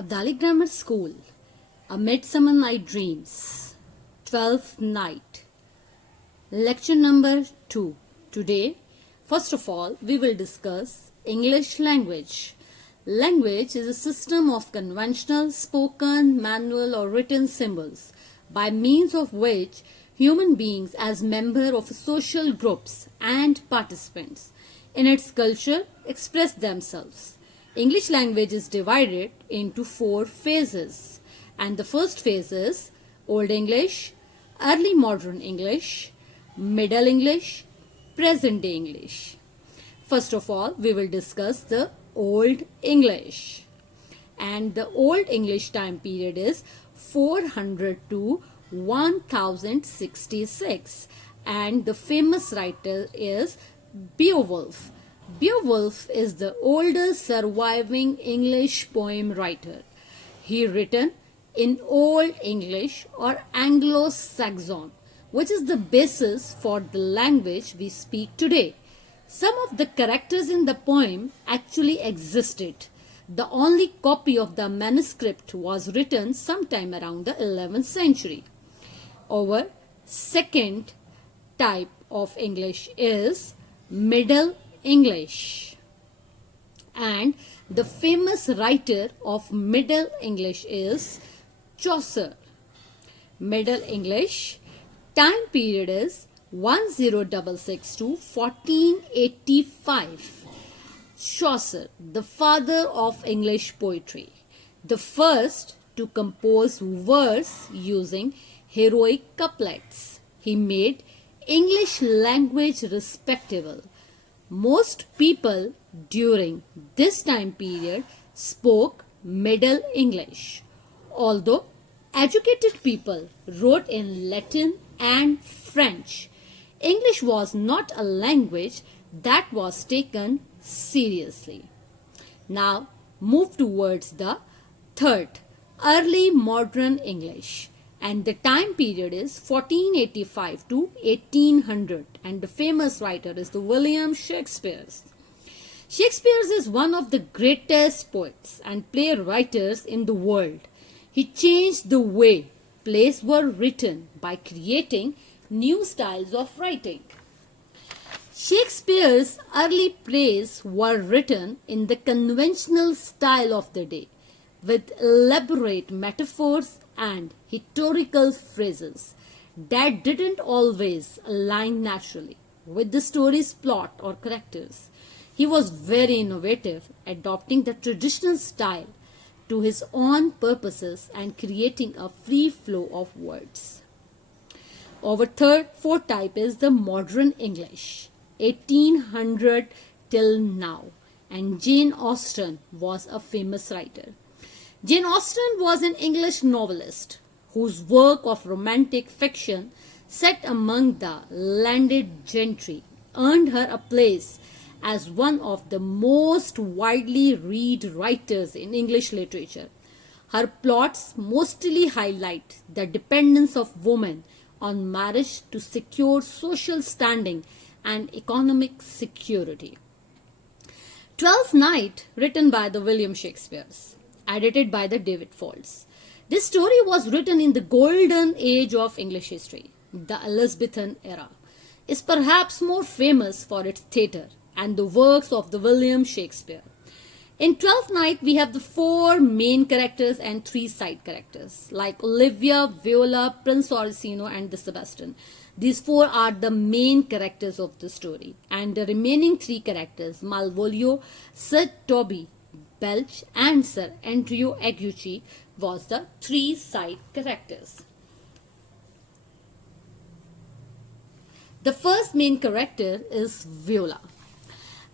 Abdali Grammar School, A Midsummer Night Dreams, 12th Night. Lecture number 2. Today, first of all, we will discuss English language. Language is a system of conventional, spoken, manual or written symbols by means of which human beings as members of social groups and participants in its culture express themselves. English language is divided into 4 phases, and the first phase is Old English, Early Modern English, Middle English, Present Day English. First of all, we will discuss the Old English, and the Old English time period is 400 to 1066, and the famous writer is Beowulf. Beowulf is the oldest surviving English poem writer. He written in Old English or Anglo-Saxon, which is the basis for the language we speak today. Some of the characters in the poem actually existed. The only copy of the manuscript was written sometime around the 11th century. Our second type of English is Middle English, and the famous writer of Middle English is Chaucer. Middle English time period is 1066 to 1485. Chaucer, the father of English poetry, the first to compose verse using heroic couplets. He made English language respectable. Most people during this time period spoke Middle English, although educated people wrote in Latin and French. English was not a language that was taken seriously. Now move towards the third, Early Modern English, and the time period is 1485 to 1800, and the famous writer is the William Shakespeare. Shakespeare is one of the greatest poets and playwrights in the world. He changed the way plays were written by creating new styles of writing. Shakespeare's early plays were written in the conventional style of the day, with elaborate metaphors and historical phrases that didn't always align naturally with the story's plot or characters. He was very innovative, adopting the traditional style to his own purposes and creating a free flow of words. Our fourth type is the Modern English, 1800 till now, and Jane Austen was a famous writer. Jane Austen was an English novelist whose work of romantic fiction set among the landed gentry earned her a place as one of the most widely read writers in English literature. Her plots mostly highlight the dependence of women on marriage to secure social standing and economic security. Twelfth Night, written by the William Shakespeare, edited by the David Faulds. This story was written in the golden age of English history, the Elizabethan era, is perhaps more famous for its theatre and the works of the William Shakespeare. In Twelfth Night, we have the 4 main characters and 3 side characters, like Olivia, Viola, Prince Orsino, and the Sebastian. These 4 are the main characters of the story, and the remaining 3 characters, Malvolio, Sir Toby, Belch, and Sir Andrew Aguchi, was the 3 side characters. The first main character is Viola.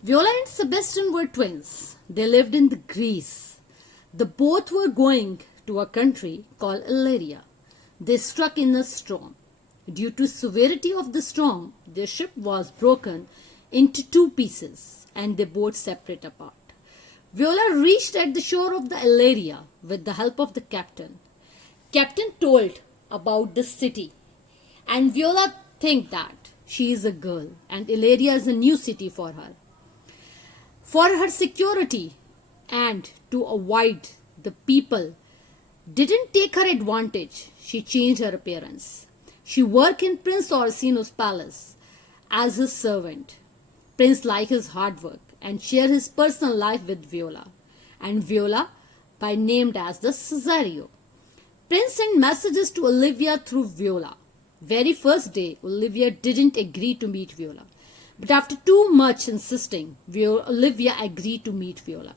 Viola and Sebastian were twins. They lived in Greece. The both were going to a country called Illyria. They struck in a storm. Due to severity of the storm, their ship was broken into 2 pieces, and they both separate apart. Viola reached at the shore of the Illyria with the help of the captain. Captain told about the city, and Viola think that she is a girl and Illyria is a new city for her. For her security and to avoid the people didn't take her advantage. She changed her appearance. She worked in Prince Orsino's palace as his servant. Prince liked his hard work and shared his personal life with Viola, and Viola by named as the Cesario. Prince sent messages to Olivia through Viola. Very first day, Olivia didn't agree to meet Viola. But after too much insisting, Olivia agreed to meet Viola.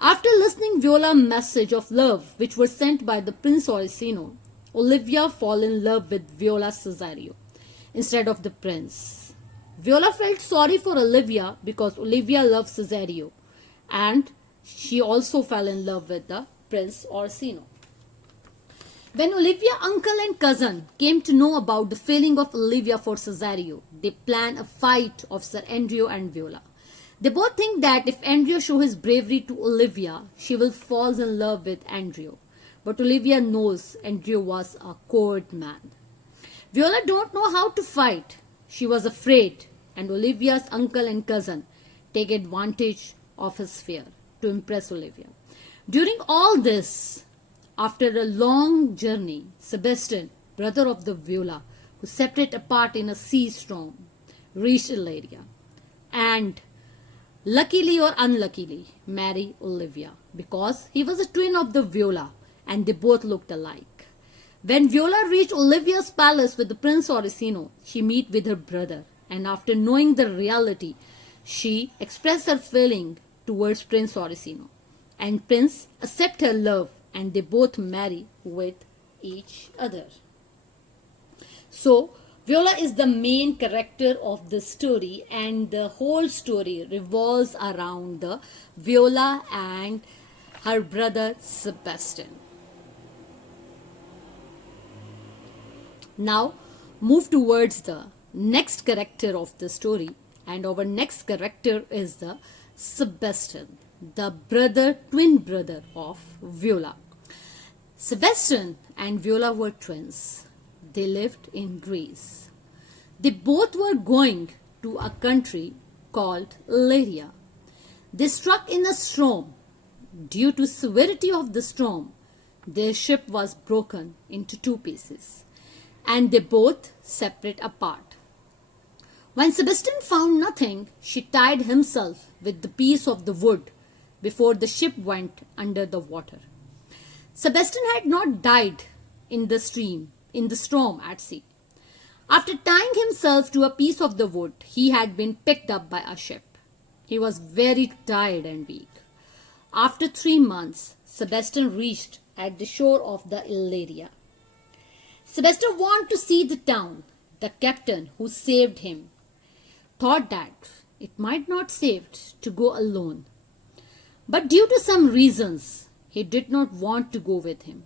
After listening Viola's message of love, which were sent by the Prince Orsino, Olivia fell in love with Viola Cesario instead of the prince. Viola felt sorry for Olivia because Olivia loved Cesario, and she also fell in love with the Prince Orsino. When Olivia's uncle and cousin came to know about the feeling of Olivia for Cesario, they planned a fight of Sir Andrew and Viola. They both think that if Andrew shows his bravery to Olivia, she will fall in love with Andrew. But Olivia knows Andrew was a coward man. Viola don't know how to fight. She was afraid, and Olivia's uncle and cousin take advantage of his fear to impress Olivia. During all this, after a long journey, Sebastian, brother of the Viola, who separate apart in a sea storm, reached Illyria and luckily or unluckily married Olivia because he was a twin of the Viola and they both looked alike. When Viola reached Olivia's palace with the Prince Orsino, she met with her brother, and after knowing the reality, she expressed her feeling towards Prince Orsino, and Prince accepted her love and they both marry with each other. So, Viola is the main character of the story, and the whole story revolves around the Viola and her brother Sebastian. Now, move towards the next character of the story, and our next character is the Sebastian, the twin brother of Viola. Sebastian and Viola were twins. They lived in Greece. They both were going to a country called Illyria. They struck in a storm. Due to severity of the storm, their ship was broken into two pieces, and they both separate apart. When Sebastian found nothing, she tied himself with the piece of the wood before the ship went under the water. Sebastian had not died in the storm at sea. After tying himself to a piece of the wood, he had been picked up by a ship. He was very tired and weak. After 3 months, Sebastian reached at the shore of the Illyria. Sebastian wanted to see the town. The captain who saved him thought that it might not saved to go alone. But due to some reasons, he did not want to go with him.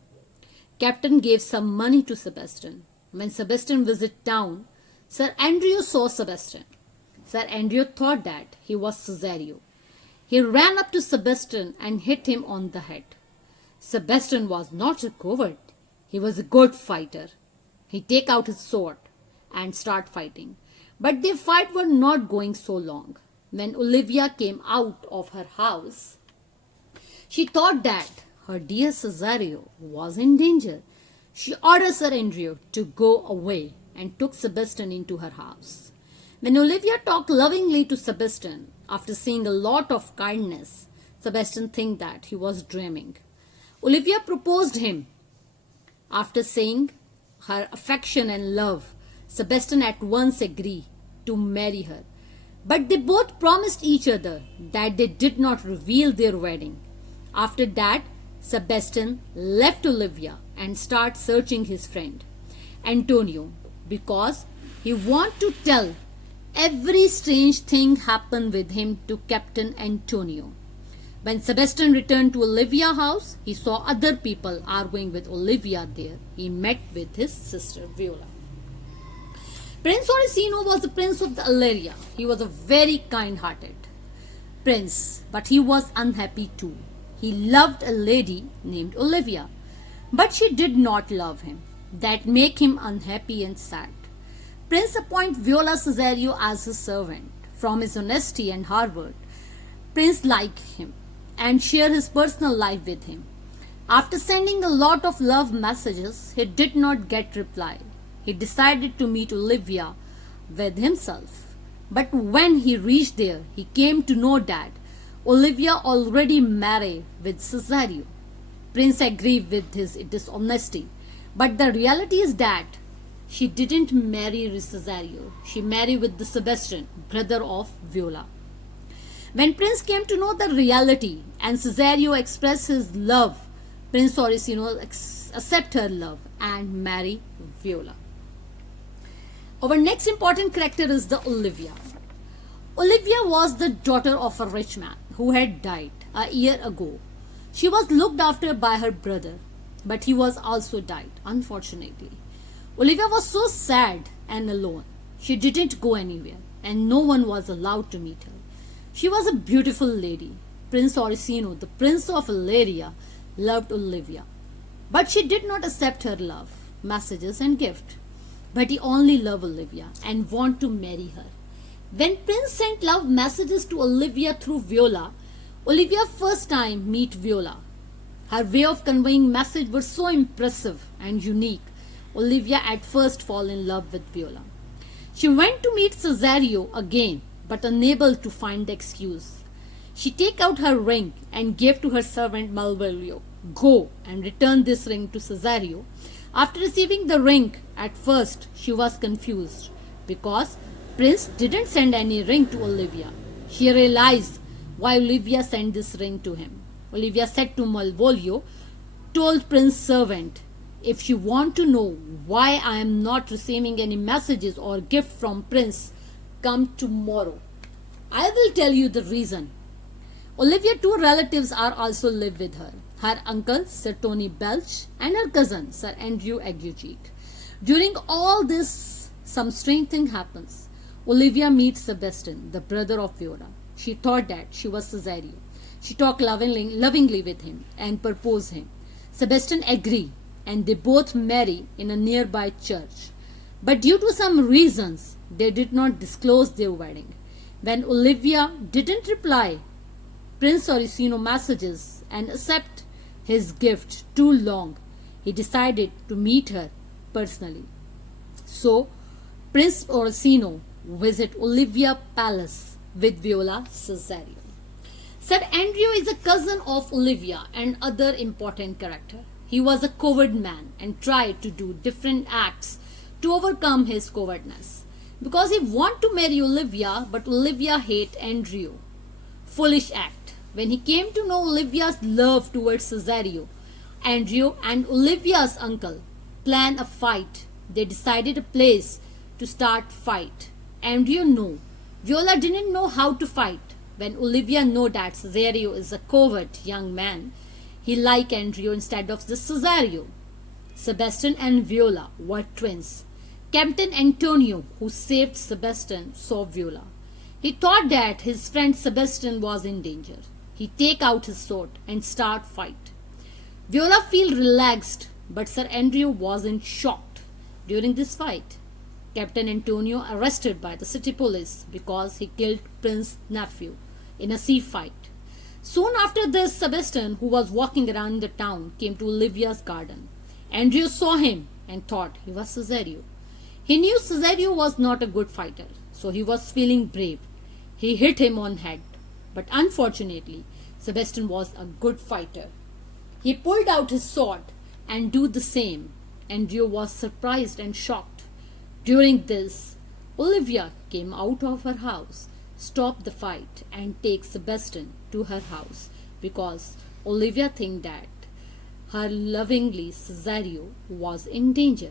Captain gave some money to Sebastian. When Sebastian visited town, Sir Andrew saw Sebastian. Sir Andrew thought that he was Cesario. He ran up to Sebastian and hit him on the head. Sebastian was not a coward. He was a good fighter. He take out his sword and start fighting. But their fight was not going so long. When Olivia came out of her house, she thought that her dear Cesario was in danger. She ordered Sir Andrew to go away and took Sebastian into her house. When Olivia talked lovingly to Sebastian, after seeing a lot of kindness, Sebastian think that he was dreaming. Olivia proposed him. After seeing her affection and love, Sebastian at once agreed to marry her. But they both promised each other that they did not reveal their wedding. After that, Sebastian left Olivia and started searching his friend, Antonio, because he wanted to tell every strange thing happened with him to Captain Antonio. When Sebastian returned to Olivia's house, he saw other people arguing with Olivia there. He met with his sister Viola. Prince Orsino was the prince of the Illyria. He was a very kind-hearted prince, but he was unhappy too. He loved a lady named Olivia, but she did not love him. That made him unhappy and sad. Prince appointed Viola Cesario as his servant. From his honesty and hard work, Prince liked him. and share his personal life with him. After sending a lot of love messages, he did not get reply. He decided to meet Olivia with himself. But when he reached there, he came to know that Olivia already married with Cesario. Prince agreed with his dishonesty, but the reality is that she didn't marry Cesario. She married with the Sebastian, brother of Viola. When Prince came to know the reality and Cesario expressed his love, Prince Orsino accepted her love and married Viola. Our next important character is the Olivia. Olivia was the daughter of a rich man who had died a year ago. She was looked after by her brother, but he was also died, unfortunately. Olivia was so sad and alone. She didn't go anywhere, and no one was allowed to meet her. She was a beautiful lady. Prince Orsino, the Prince of Illyria, loved Olivia, but she did not accept her love, messages and gift. But he only loved Olivia and wanted to marry her. When Prince sent love messages to Olivia through Viola, Olivia first time meet Viola. Her way of conveying message was so impressive and unique. Olivia at first fall in love with Viola. She went to meet Cesario again, but unable to find the excuse. She take out her ring and gave to her servant Malvolio. Go and return this ring to Cesario. After receiving the ring, at first she was confused because Prince didn't send any ring to Olivia. She realized why Olivia sent this ring to him. Olivia said to Malvolio, told Prince's servant, if you want to know why I am not receiving any messages or gift from Prince, come tomorrow. I will tell you the reason. Olivia two relatives are also live with her. Her uncle, Sir Tony Belch, and her cousin, Sir Andrew Agujic. During all this, some strange thing happens. Olivia meets Sebastian, the brother of Viola. She thought that she was Cesario. She talked lovingly with him and proposed him. Sebastian agreed, and they both marry in a nearby church. But due to some reasons, they did not disclose their wedding. When Olivia didn't reply Prince Orsino messages and accept his gift too long, he decided to meet her personally. So, Prince Orsino visit Olivia Palace with Viola Cesario. Sir Andrew is a cousin of Olivia and other important character. He was a coward man and tried to do different acts to overcome his cowardness. Because he wanted to marry Olivia, but Olivia hate Andrew. Foolish act. When he came to know Olivia's love towards Cesario, Andrew and Olivia's uncle planned a fight. They decided a place to start fight. Andrew knew. Viola didn't know how to fight. When Olivia knew that Cesario is a coward young man, he liked Andrew instead of the Cesario. Sebastian and Viola were twins. Captain Antonio, who saved Sebastian, saw Viola. He thought that his friend Sebastian was in danger. He take out his sword and start fight. Viola feel relaxed, but Sir Andrew wasn't shocked. During this fight, Captain Antonio arrested by the city police because he killed Prince's nephew in a sea fight. Soon after this, Sebastian, who was walking around the town, came to Olivia's garden. Andrew saw him and thought he was Cesario. He knew Cesario was not a good fighter, so he was feeling brave. He hit him on head, but unfortunately, Sebastian was a good fighter. He pulled out his sword and do the same. Andrew was surprised and shocked. During this, Olivia came out of her house, stopped the fight and take Sebastian to her house because Olivia think that her lovingly Cesario was in danger.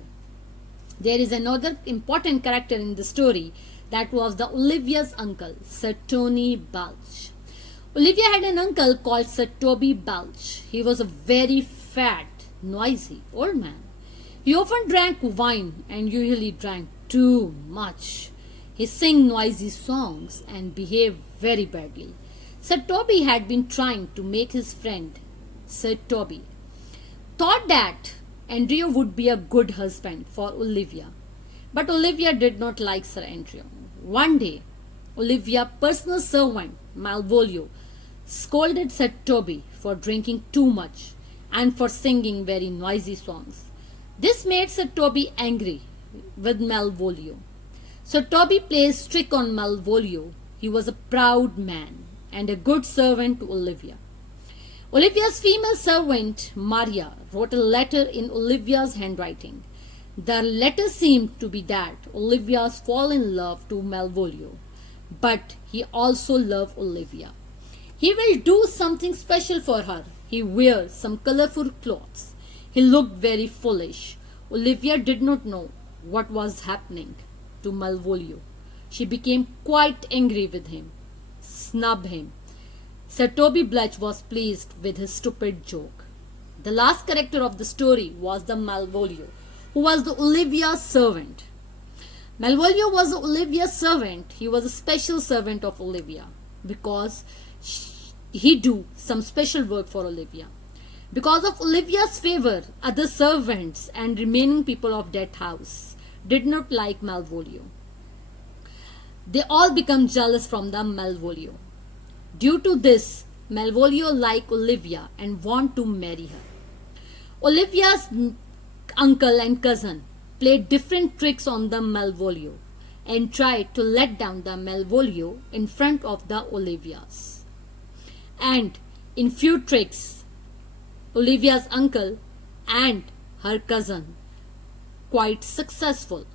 There is another important character in the story that was the Olivia's uncle, Sir Tony Belch. Olivia had an uncle called Sir Toby Belch. He was a very fat, noisy old man. He often drank wine and usually drank too much. He sang noisy songs and behaved very badly. Sir Toby had been trying to make his friend, Sir Toby, thought that Andrew would be a good husband for Olivia. But Olivia did not like Sir Andrew. One day, Olivia's personal servant, Malvolio, scolded Sir Toby for drinking too much and for singing very noisy songs. This made Sir Toby angry with Malvolio. Sir Toby placed trick on Malvolio. He was a proud man and a good servant to Olivia. Olivia's female servant, Maria, wrote a letter in Olivia's handwriting. The letter seemed to be that Olivia's fall in love to Malvolio, but he also loved Olivia. He will do something special for her. He wears some colorful clothes. He looked very foolish. Olivia did not know what was happening to Malvolio. She became quite angry with him, snubbed him. Sir Toby Bletch was pleased with his stupid joke. The last character of the story was the Malvolio, who was the Olivia's servant. Malvolio was Olivia's servant. He was a special servant of Olivia because he do some special work for Olivia. Because of Olivia's favor, other servants and remaining people of that house did not like Malvolio. They all become jealous from the Malvolio. Due to this, Malvolio liked Olivia and want to marry her. Olivia's uncle and cousin played different tricks on the Malvolio and tried to let down the Malvolio in front of the Olivias. And in few tricks, Olivia's uncle and her cousin quite successful.